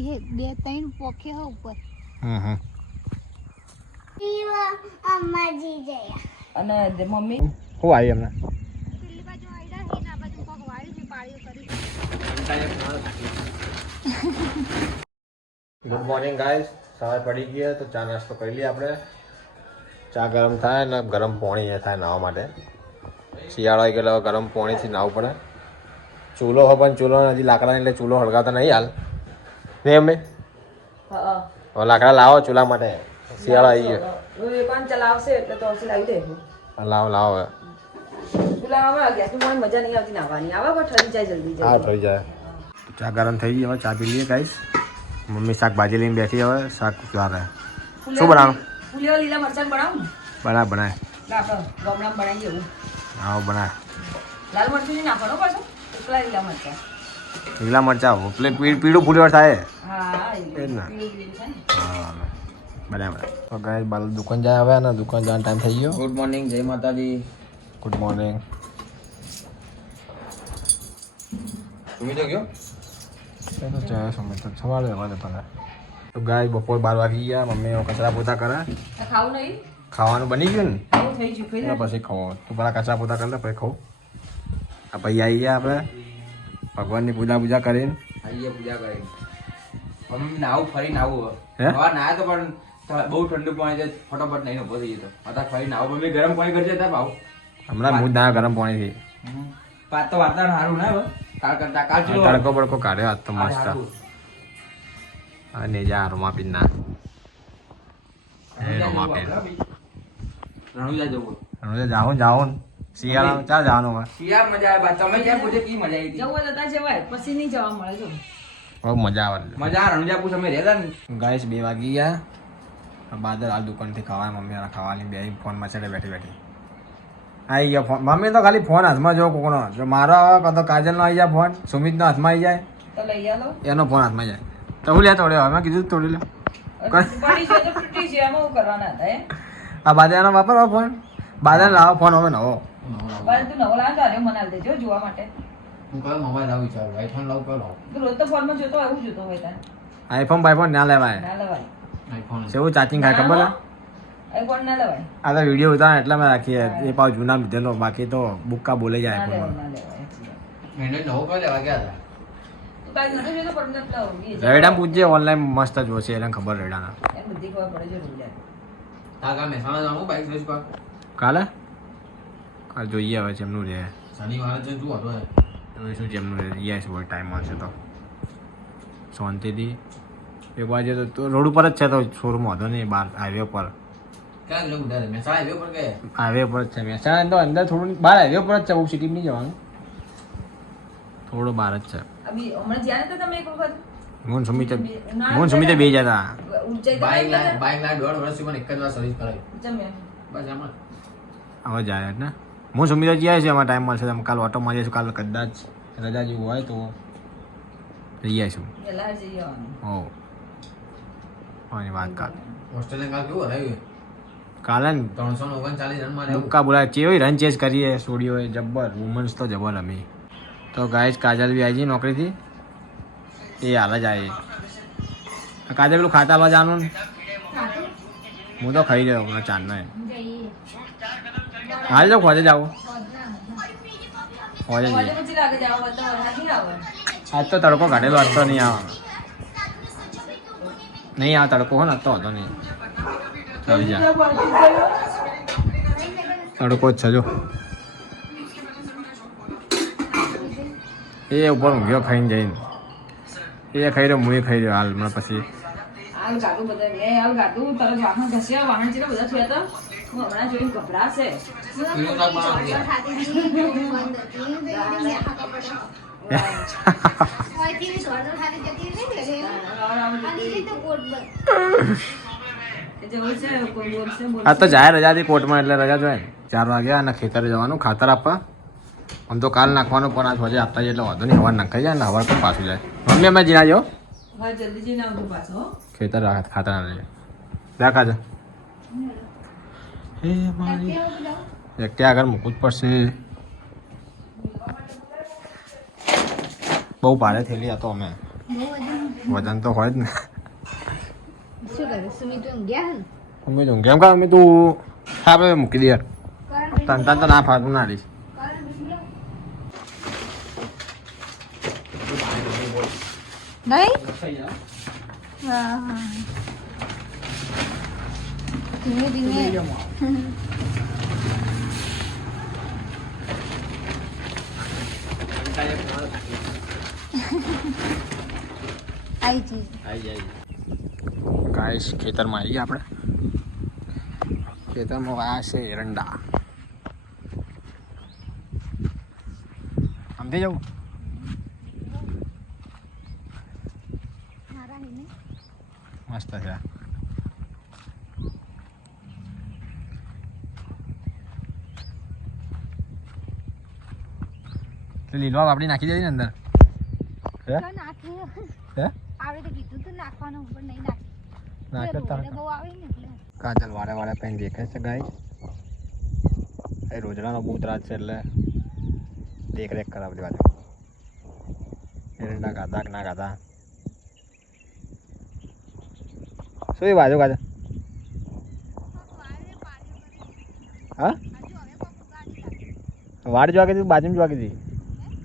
બે ત્રણ પોખે હો ઉપર અમ્માજી જયા અને મમ્મી હું આવી એમને પેલી બાજુ આઈડા હે ના બાજુ કોક વાળી છે પાળીઓ કરી ગુડ મોર્નિંગ ગાઈસ સવાર પડી ગઈ તો ચા નાસ્તો કરી લઈએ આપણે ચા ગરમ થાય ને ગરમ પાણી થાય નાહવા માટે શિયાળો આવી ગયેલો ગરમ પાણીથી નાહવું પડે ચૂલો હોય પણ ચૂલો હજી લાકડા એટલે ચૂલો હળગાવતા નહીં હાલ નહીં અમે હવે લાકડા લાવો ચૂલા માટે શિયાળો આવી ગયો પણ ચલાવશે એટલે તો લાવી દે લાવો લાવો ચૂલામાં ગેસની પાણી મજા નહીં આવતી નાવાની આવે પણ ઠરી જાય જલ્દી હા થઈ જાય ચા ગરમ થઈ ગઈ હવે ચા પી લઈએ ગાઈસ મમ્મી શાકભાજી લઈને બેઠી હવે શાક સુધારે શું બનાવવાનું ફૂલિયા લીલા મરચાં બનાવું બનાય બનાય આપણે ગમડા બનાવીએ એવું આવો બનાય લાલ મરચું નહીં નાખવાનું પાછું એકલા લીલા મરચાં લીલા મરચા એટલે પીળું ફૂલીવાર થાય હા એ જ ને પીળું છે ને હા બરાબર તો ગાઈસ બાલ દુકાન જાય હવે ને દુકાન જવાનો ટાઈમ થઈ ગયો ગુડ મોર્નિંગ જય માતાજી ગુડ મોર્નિંગ તમે તો ગયો તો ચાલો સમય તો સવારે જવા તને તો ગાય બપોર 12 વાગી ગયા મમ્મી કચરા પોતા કરે ખાવું નહીં ખાવાનું બની ગયું ને આવું થઈ ગયું ખાઈ એટલે પછી ખાવો તું પેલા કચરા પોતા કરી લે પછી ખાવું આ પછી આવી ગયા આપણે ભગવાનની પૂજા કરીને આઈએ પૂજા કરી મમ્મી નાવું ફરી નાવું હે? હવે ના તો પણ બહુ ઠંડુ પાણી છે ફટાફટ નહીં ઉભો થઈ જતો અત્યારે ફરી નાવું મમ્મી ગરમ પાણી કરજે તાર ભાવ હમણાં મૂજ ના ગરમ પાણીથી પાત તો વાતાવરણ સારું ના હવે કાલ કરતા કાલ ચલો તડકો બડકો કાઢ્યો આજ તો મસ્ત અને જા રોમાપીન ના રોમાપીન રણુજા જવું જાઉં શિયાળા ચાલ જવાનું હવે શિયાળ મજા આવે તમે જ્યાં પૂછે કી મજા આવી જવું જતા જવાય પછી નહીં જવા મળે જો બહુ મજા આવે મજા રણુજા પૂછ અમે રહેતા ને ગાઈસ 2 વાગી ગયા બાદર હાલ દુકાનથી ખાવા મમ્મી ખાવાની બે ફોનમાં છે બેઠી બેઠી આવી ગયો ફોન મમ્મી તો ખાલી ફોન હાથમાં જો કોકનો જો મારો આવે કાં તો કાજલનો આવી જાય ફોન સુમિતનો હાથમાં આવી જાય તો લઈ આલો એનો ફોન હાથમાં જાય તો હું લે તોડ્યો હવે મેં કીધું તોડી લે પડી છે તો તૂટી છે એમાં હું કરવાના હતા આ બાદરનો વાપરવા ફોન બાદર લાવો ફોન હવે નવો પણ તું નવો લાવ તારે મને આલ દેજો જોવા માટે હું કયો મોબાઈલ લાવું વિચારું આઈફોન લાવું કયો લાવું તું રોજ તો ફોનમાં જોતો હોય એવું જોતો હોય તારે આઈફોન બાઈફોન ના લેવાય ના લેવાય આઈફોન કેવું ચાર્જિંગ ખાય ખબર છે આઈફોન ના લેવાય આ તો વિડીયો ઉતાર એટલે મેં રાખીએ એ પાછું જૂના લીધેલો બાકી તો બુક્કા બોલે જાય ના લેવાય આઈફોન ના લેવાય એને નવો કયો લેવા ગયા હતા તું કાલ નતો જોતો પણ નતો રેડા પૂછજે ઓનલાઈન મસ્ત જોશે એને ખબર રેડાના એ બુદ્ધિ ખબર પડે છે રોજ આ કામ મહેસાણા જાઉં બાઈક સર્વિસ પર કાલે કાલ જોઈએ હવે જેમનું રહે શનિવારે છે શું હતો શું જેમનું રહે યસ હોય ટાઈમ મળશે તો શાંતિથી એક વાગે તો રોડ ઉપર જ છે તો શોરૂમ હતો નહીં બહાર હાઈવે પર ક્યાં કિલોમીટર મહેસાણા હાઈવે પર કે હાઈવે પર જ છે મહેસાણા તો અંદર થોડું બહાર હાઈવે પર જ છે બહુ સિટી નહીં જવાનું થોડું બહાર જ છે અભી હમણાં જ્યાં નતા તમે એક વખત હું સુમિતે બે જતા ઊંચાઈ બાઈક ના 1.5 વર્ષથી મને એક જ વાર સર્વિસ કરાવી જમ્યા બસ એમાં હવે જાય ને હું સુમિતા જઈએ છીએ એમાં ટાઈમ મળશે તમે કાલ ઓટો માં જઈશું કાલ કદાચ રજા જેવું હોય તો જઈ આવીશું વેલા જઈ આવવાનું હો વાત કાલ ઓસ્ટ્રેલિયન કાલ કેવું હરાવ્યું કાલે ને 339 રન માં મુક્કા બોલાય ચેવી રન ચેસ કરીએ સ્ટુડિયો જબ્બર વુમન્સ તો જબર રમી તો ગાઈસ કાજલ બી આવી ગઈ નોકરીથી એ હાલ જ આવી કાજલ પેલું ખાતા લો જાનું ને હું તો ખાઈ ગયો હમણાં ચાંદનો હાલ જાઉં ખોજે જાવ ખોજે જઈએ પછી લાગે જાવ તો નથી આવે આજ તો તડકો કાઢેલો આજ તો નહીં આવે નહીં આવે તડકો હો ને આજ તો હતો નહીં ચાલી જા તડકો જ છે જો એ ઉપર ઊંઘ્યો ખાઈને જઈને એ ખાઈ રહ્યો હું એ ખાઈ રહ્યો હાલ હમણાં પછી હાલ ગાડું બધા મેં હાલ ગાડું તરત વાહન ઘસ્યા વાહન છે બધા થયા હતા હું હમણાં જોઈને ગભરાશે આ તો જાય રજાથી કોર્ટમાં એટલે રજા જોઈએ ને 4 વાગ્યા અને ખેતરે જવાનું ખાતર આપવા આમ તો કાલ નાખવાનું પણ આજ વજે આપતા જાય એટલે વાંધો નહીં હવાર નાખાઈ જાય ને હવાર પણ પાછું જાય મમ્મી અમે જીના જો હા જલ્દી જઈને આવજો પાછો ખેતર ખાતર ના લઈએ રાખા છે હે મારી એકટી આગળ મૂકવું જ પડશે બહુ ભારે થયેલી હતો અમે વજન તો હોય જ ને. શું કરે સુમિત ઊંઘ્યા ને અમે તો કેમ કા અમે તું આપણે મૂકી દે યાર. તંતા તો ના ફાતું ના રહીશ. નહીં હા હા ધીમે ધીમે આવી જઈએ ગાઈસ ખેતરમાં આવી ગયા આપણે. ખેતરમાં વાયા છે એરંડા. સમજી જવું મારા હિને મસ્ત છે. લીલવા આપડી નાખી દેવી ને અંદર. હે નાખ્યું હે આપણે તો કીધું તું નાખવાનું પણ નહીં નાખ્યું નાખતા બહુ આવે ને એટલે કાજલ વાળે વાળે પેન દેખાય છે ગાય. એ રોજડાનો બૂતરાજ છે એટલે દેખરેખ કરાવતી વાત. એરંડા ખાધા કે ના ખાધા શું એ બાજુ કાજલ? હા વાડ જોવા કીધી બાજુમાં જોવા કીધી.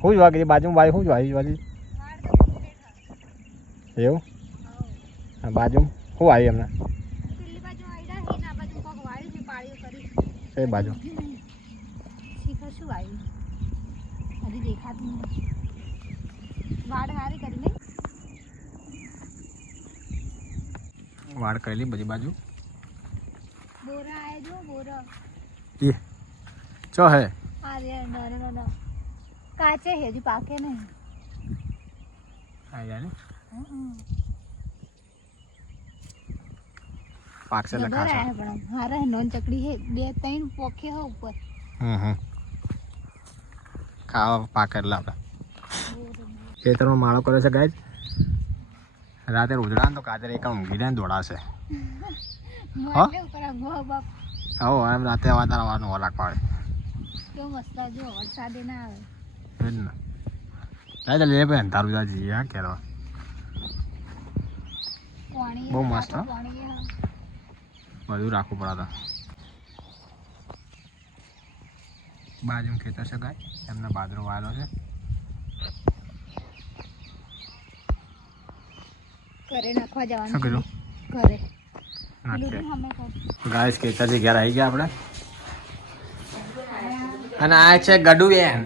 શું જોવા કીધી બાજુમાં બાજુ શું જોવા જોવા કીધી એવું? હા બાજુમાં શું આવી એમને પેલી બાજુ આયડા હે ના બાજુ કોક વાળી છે પાળીઓ કરી કઈ બાજુ? શીખર શું આવ્યું હજી દેખાતું નહીં વાડ હારી કરી નહીં વાડ કરેલી બધી બાજુ. બોરા આયા જો બોરા એ ચો હે આ રે ના કાચે હે હજી પાકે નહીં આયા ને પાકશે એટલે જબર ખાશે. આયા પણ હારા નોન ચકડી હે 2-3 પોખે હે ઉપર ખાવા પાકે એટલે આપણે ખેતરમાં માળો કરે છે ગાય. રાતે રોજડા તો કાતરે એક ઊંઘી ને દોડાશે. હા મોલે ઉપર આ ગો બાપ આવો એમ રાતે વાતાર આવવાનું રાખવા કેવો મસ્ત જો વરસાદ ના આવે જ ને. ચાલ લે બેન તારું જા જઈએ હા કેરો પાણી બહુ મસ્ત હો. પાણી હે બધું રાખવું પડે. બાજુ ખેતર છે ગાય એમને બાજરો વાયેલો છે. ઘરે નાખવા શું જવાનું કીધું? ઘરે નાખીએ. અમે કર ગાય ખેતરથી ઘેર આવી ગયા આપણે. અને આ છે ગડુ બેન.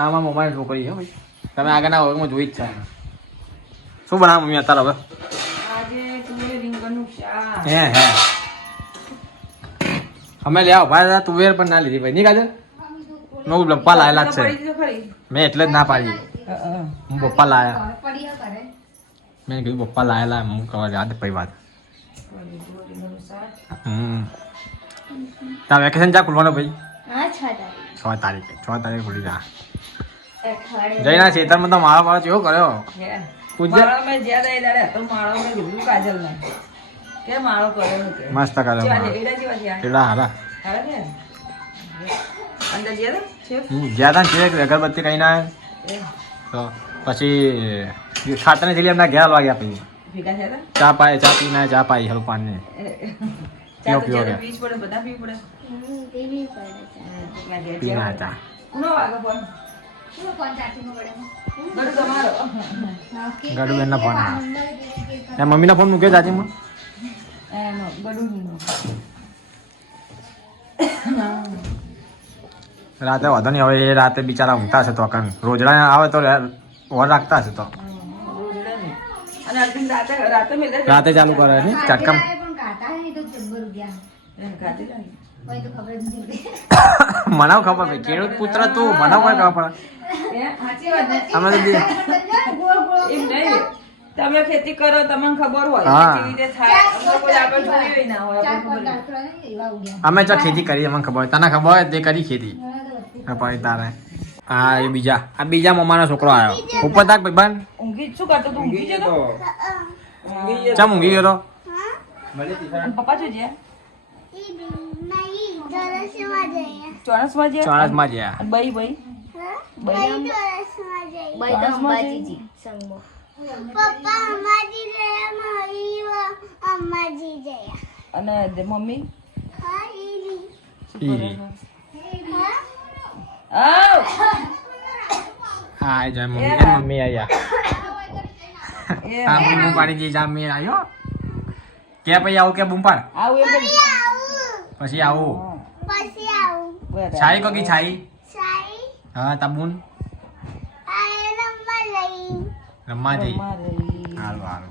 આમાં મોબાઈલ છોકરી છે ભાઈ. તમે આગળના વર્ગમાં જોઈ જ છે. શું બનાવ મમ્મી અત્યારે હવે? આજે તુવેર રીંગણનું શાક. હે અમે લે ભાઈ તુવેર પણ ના લીધી ભાઈ નહીં કાજે હું પપ્પા લાયેલા જ છે. પડી તો ખરી. મેં એટલે જ ના પાડી. હું પપ્પા લાયા. પડી હે ઘરે મેં કીધું પપ્પા લાયેલા હું કહેવા યાદ પડી વાત. રીંગણનું શાક. ત્યાં વેકેશન ચા ખુલવાનો ભાઈ? હા 6 તારીખ 6 તારીખે ખુલી જા. જઈને ખેતરમાં તો મારો મારો કેવો કર્યો હે. પૂજ્ય માળો મેં જ્યાં દઈ દાડે હતો માળો મેં કીધું કાજલને કે માળો કર્યો ને કે મસ્ત કર્યો જેવા મારો. છે, એડા જેવા છે આ. એડા હારા હારા છે? અંદર ગયા તા? છે? ગયા તા ને છે અગરબત્તી કઈ ના એ, તો પછી ખાતરની થેલી એમના ઘેર વાગ્યા પછી ભેગા થયા તા? ચા પાય ચા પીને ચા પાઈ હરું પાણી ચા તો પીવો જ્યારે કે? પીવી જ પડે, બધા પીવું પડે. ટીવી પડે ભેગા ઘેર પીના જ્યાં હતા. કોનો વાગે ફોન? શું કોણ ચાચીનો પડે ગળું તમારો. ગડુ બેનનો ફોન આવ્યો. એ મમ્મીનો ફોન મૂક્યો ચાચીમાં? એનો, ગળુંનો. રાતે વાંધો નહીં હવે એ રાતે બિચારા ઊંઘતા હશે તો કણ રોજડા આવે તો ઓર રાખતા હશે તો રોજડા નહીં. અને અર્જુન રાતે મેં રાતે ચાલુ કરે ને ચટકમ પણ કાટા હે તો જબ્બર ગયા એમ ખાતી લાગી. કોઈ તો ખબર જ નથી પડતી મનાવ ખબર ભાઈ ખેડૂત પુત્ર તું મનાવ કોઈ ખબર પડે એ, સાચી વાત ને. અમે તો દી- એમ નહીં. તમે ખેતી કરો તમને ખબર હોય હા. કેવી રીતે થાય અમને કોઈ આપણે જોયું ના હોય ચાર આપણે પાંચ ખબર દાંતડા ને એવા ઉગ્યા અમે તો ખેતી કરી અમને ખબર હોય તને ખબર હોય તે કરી ખેતી પછી તારે હા એ બીજા આ બીજા મમ્માનો છોકરો આવ્યો ઉપર તાક ભાઈ ઊંઘી શું કરતો તું ઊંઘી જતો ઊંઘી ચમ ઊંઘી ગયો તો અને પપ્પા શું છે ચોરસમાં છે ચોરસમાં જ્યાં અને બઈ બઈ બઈ ભાઈ તો અંબાજીજી સંગમો પપ્પા અમાજી જયા મારી અમાજી જયા અને મમ્મી હા ઈરી હા આવ હા જય મમ્મી મમ્મી આયા હા બૂમ પાડી દી જા મે આયો કે પછી આવું કે બૂમ પાડ આવું એમ પછી આવું પછી આવું પછી આવું બરાબર છાઈ કો કી છાઈ સાઈ હા તબુન આ નંબર લઈ રમ્મા જઈ મારે હાલો હાલો